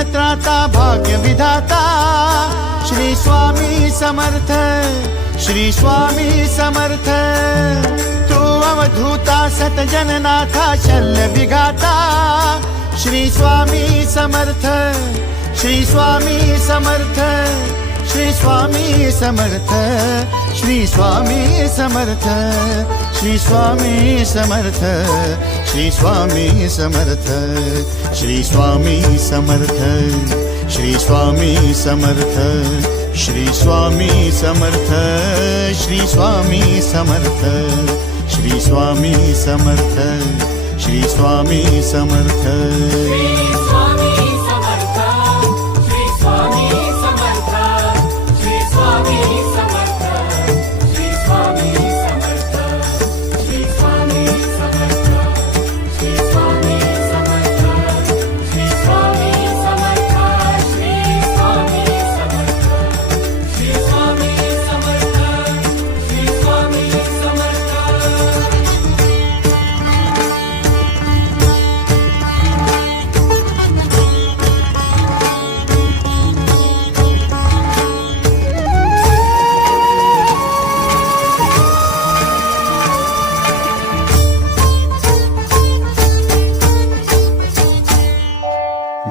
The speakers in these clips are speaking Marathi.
दीनत्राता भाग्य विधाता श्री स्वामी समर्थ, श्री स्वामी समर्थ। तू अवधूता सतजननाथा शल्य विघाता श्री स्वामी समर्थ, श्री स्वामी समर्थ, श्री स्वामी समर्थ, श्री स्वामी समर्थ, श्री स्वामी समर्थ, श्री स्वामी समर्थ, श्री स्वामी समर्थ, श्री स्वामी समर्थ, श्री स्वामी समर्थ, श्री स्वामी समर्थ, श्री स्वामी समर्थ, श्री स्वामी समर्थ।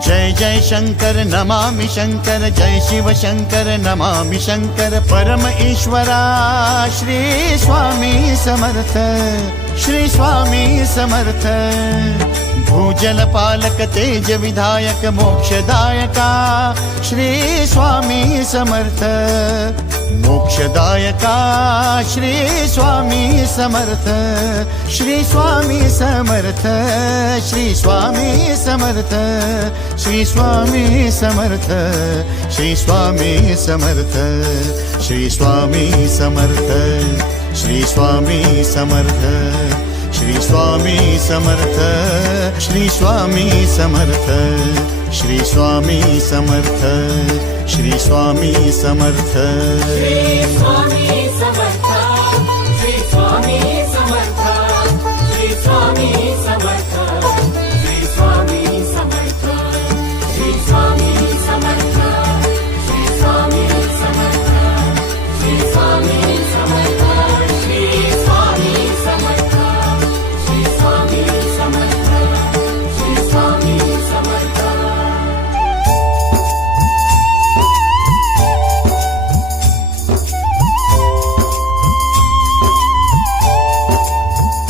जय जय शंकर नमामि शंकर, जय शिव शंकर नमामि शंकर। परम ईश्वरा श्री स्वामी समर्थ, श्री स्वामी समर्थ। भूजल पालक तेज विधायक मोक्षदायका श्री स्वामी समर्थ, मोक्षदायका श्री स्वामी समर्थ, श्री स्वामी समर्थ, श्री स्वामी समर्थ, श्री स्वामी समर्थ, श्री स्वामी समर्थ, श्री स्वामी समर्थ, श्री स्वामी समर्थ, श्री स्वामी समर्थ, श्री स्वामी समर्थ, श्री स्वामी समर्थ, श्री स्वामी समर्थ, श्री स्वामी समर्थ, श्री स्वामी समर्थ।